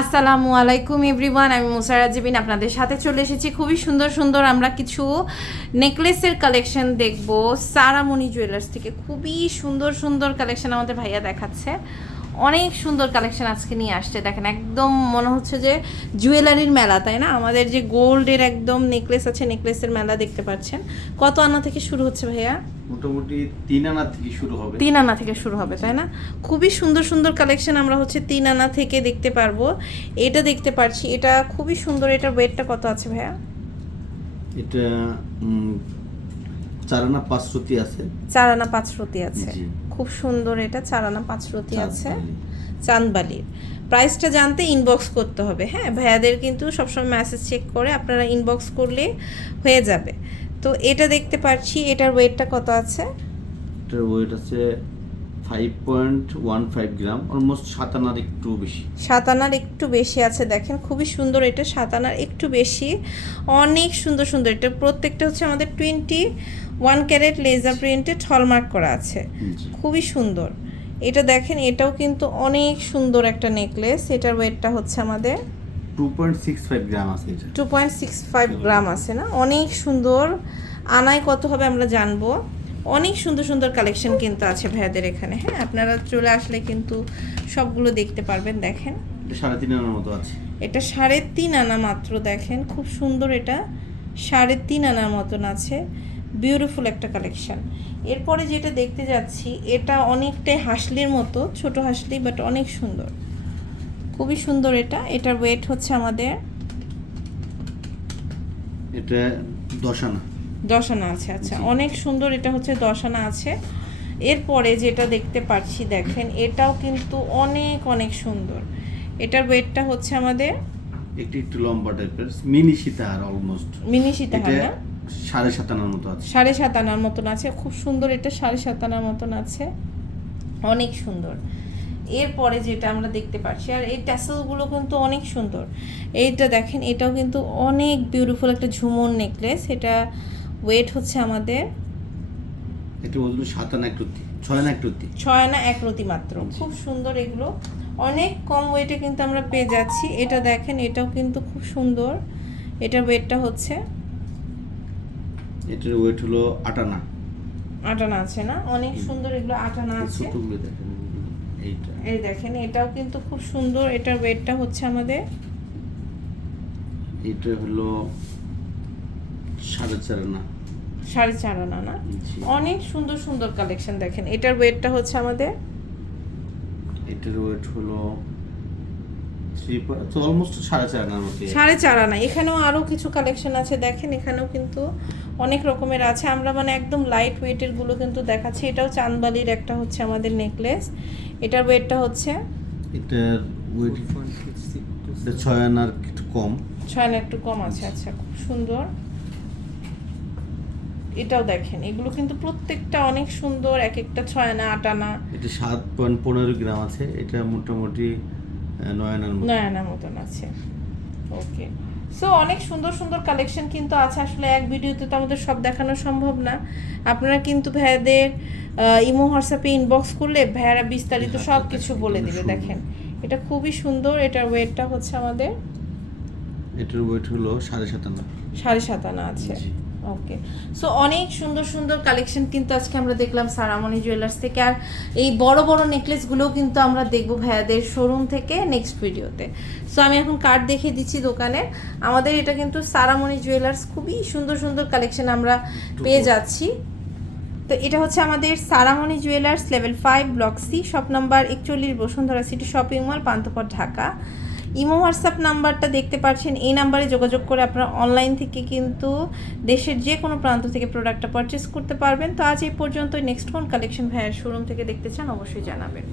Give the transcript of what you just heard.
আসসালামু আলাইকুম এভরিওয়ান, আমি মুসারা জিবিন আপনাদের সাথে চলে এসেছি খুবই সুন্দর সুন্দর আমরা কিছু নেকলেসের কালেকশন দেখব। সারামণি জুয়েলার্স থেকে খুবই সুন্দর সুন্দর কালেকশন আমাদের ভাইয়া দেখাচ্ছে। অনেক সুন্দর কালেকশন আজকে নিয়ে আসছে। দেখেন একদম মনে হচ্ছে যে জুয়েলারির মেলা তাই না? আমাদের যে গোল্ডের একদম নেকলেস আছে নেকলেসের মেলা দেখতে পাচ্ছেন। কত আনা থেকে শুরু হচ্ছে ভাইয়া? মোটামুটি তিন আনা থেকে শুরু হবে। তিন আনা থেকে শুরু হবে তাই না? খুবই সুন্দর সুন্দর কালেকশন আমরা হচ্ছে তিন আনা থেকে দেখতে পারব। এটা দেখতে পারছি। এটা খুবই সুন্দর। এটার ওয়েটটা কত আছে ভাইয়া? এটা চার আনা পাঁচ রতি আছে। চার আনা পাঁচ রতি আছে। খুব সুন্দর এটা চার আনা পাঁচ রতি আছে। চাঁদবালি। চাঁদবালির প্রাইসটা জানতে ইনবক্স করতে হবে। হ্যাঁ ভাইয়াদের কিন্তু সবসময় মেসেজ চেক করে আপনারা ইনবক্স করলে হয়ে যাবে। তো এটা দেখতে পাচ্ছি এটার ওয়েটটা কত আছে? এটার ওয়েট আছে five point one five gram almost সাত আনার একটু বেশি। সাত আনার একটু বেশি আছে দেখেন খুবই সুন্দর এটা সাতানার একটু বেশি। অনেক সুন্দর সুন্দর এটা প্রত্যেকটা হচ্ছে আমাদের twenty one carat laser printed hallmark করা আছে। খুবই সুন্দর। এটা দেখেন এটাও কিন্তু অনেক সুন্দর একটা নেকলেস এটার ওয়েটটা হচ্ছে আমাদের two point six five gram আছে এটা। Two point six five gram আছে না? অনেক সুন্দর। আনায় কত হবে আমরা জানব। অনেক সুন্দর সুন্দর কালেকশন কিন্তু আছে ভাইয়াদের এখানে। হ্যাঁ আপনারা চলে আসলে কিন্তু সবগুলো দেখতে পারবেন দেখেন। এটা সাড়ে তিন আনার মতো আছে। এটা সাড়ে তিন আনা মাত্র দেখেন। খুব সুন্দর এটা। সাড়ে তিন আনার মতন আছে। বিউটিফুল একটা কালেকশন এরপরে যেটা দেখতে যাচ্ছি এটা অনেকটাই হাসলির মতো ছোট হাসলি বাট অনেক সুন্দর। খুবই সুন্দর এটা। এটার ওয়েট হচ্ছে আমাদের এটা দশ আনা আছে আচ্ছা। অনেক সুন্দর এটা হচ্ছে দশ আনা আছে। এরপরে যেটা দেখতে পাচ্ছি দেখেন এটাও কিন্তু অনেক অনেক সুন্দর। এটার ওয়েটটা হচ্ছে আমাদের একটু একটু লম্বা টাইপের মিনি সীতাহার অলমোস্ট মিনি সীতাহার না? সাড়ে সাত আনার মতো আছে। সাড়ে সাত আনার মতন আছে। খুব সুন্দর এটা সাড়ে সাত আনার মতন আছে। অনেক সুন্দর। এরপরে যেটা আমরা দেখতে পাচ্ছি আর এই ট্যাসেলগুলো কিন্তু অনেক সুন্দর। এইটা দেখেন এটাও কিন্তু অনেক বিউটিফুল একটা ঝুমুর নেকলেস এটা ওয়েট হচ্ছে আমাদের এটা ওজন সাত আনা এক রতি ছয় আনা এক রতি ছয় আনা এক রতি মাত্র। খুব সুন্দর এগুলো। অনেক কম ওয়েটে কিন্তু আমরা পেয়ে যাচ্ছি। এটা দেখেন এটাও কিন্তু খুব সুন্দর। এটার ওয়েটটা হচ্ছে এটার ওয়েট হলো আট আনা আটানা আছে না? অনেক সুন্দর এগুলো আটানা আছে। ছোটগুলো দেখেন এইটা। এই দেখেন এটাও কিন্তু খুব সুন্দর। এটার ওয়েটটা হচ্ছে আমাদের এটা হলো সাড়ে চার আনা। সাড়ে চার আনা না? অনেক সুন্দর সুন্দর কালেকশন দেখেন। এটার ওয়েটটা হচ্ছে আমাদের এটার ওয়েট হলো অলমোস্ট সাড়ে চার মতো। সাড়ে চার আনা। এখানেও আরও কিছু কালেকশন আছে দেখেন। এখানেও কিন্তু অনেক রকমের আছে। আমরা মানে একদম লাইট ওয়েটেরগুলো কিন্তু দেখাচ্ছি। এটাও চাঁদবালির একটা হচ্ছে আমাদের নেকলেস এটার ওয়েটটা হচ্ছে এটার ওয়েট এটা ছয় আনার একটু কম। ছয় আনা একটু কম আছে। আচ্ছা। খুব সুন্দর। এটাও দেখেন। এগুলো কিন্তু প্রত্যেকটা অনেক সুন্দর। এক একটা ছয় আনা আট আনা। এটা সাত পয়েন্ট পনেরো গ্রাম আছে। এটা মোটামুটি নয় আনার মতো। নয় আনার মতন আছে। ওকে সো অনেক সুন্দর সুন্দর কালেকশন কিন্তু আছে। আসলে এক ভিডিওতে তো আমাদের সব দেখানো সম্ভব না। আপনারা কিন্তু ভাইয়াদের ইমো হোয়াটসঅ্যাপে ইনবক্স করলে ভাইয়ারা বিস্তারিত হ্যাঁ, সব কিছু বলে দিবে। দেখেন এটা খুবই সুন্দর। এটার ওয়েটটা হচ্ছে আমাদের এটার ওয়েট হলো সাড়ে সাত আনা। সাড়ে সাত আনা আছে। ওকে সো অনেক সুন্দর সুন্দর কালেকশন কিন্তু আজকে আমরা দেখলাম সারামণি জুয়েলার্স থেকে। আর এই বড় বড় নেকলেসগুলোও কিন্তু আমরা দেখব ভাইয়াদের শোরুম থেকে নেক্সট ভিডিওতে সো আমি এখন কার্ড দেখিয়ে দিচ্ছি দোকানে। আমাদের এটা কিন্তু সারামণি জুয়েলার্স খুবই সুন্দর সুন্দর কালেকশন আমরা পেয়ে যাচ্ছি। তো এটা হচ্ছে আমাদের Saramoni jewellers level five block C shop number একচল্লিশ Bashundhara city shopping mall Panthapath Dhaka. Imo WhatsApp নাম্বারটা দেখতে পাচ্ছেন। এই নাম্বারে যোগাযোগ করে আপনারা অনলাইন থেকে কিন্তু দেশের যে কোনো প্রান্ত থেকে প্রোডাক্টটা পারচেস করতে পারবেন। তো আজ এই পর্যন্ত নেক্সট কোন কালেকশন ভাইয়ের শোরুম থেকে দেখতে চান অবশ্যই জানাবেন।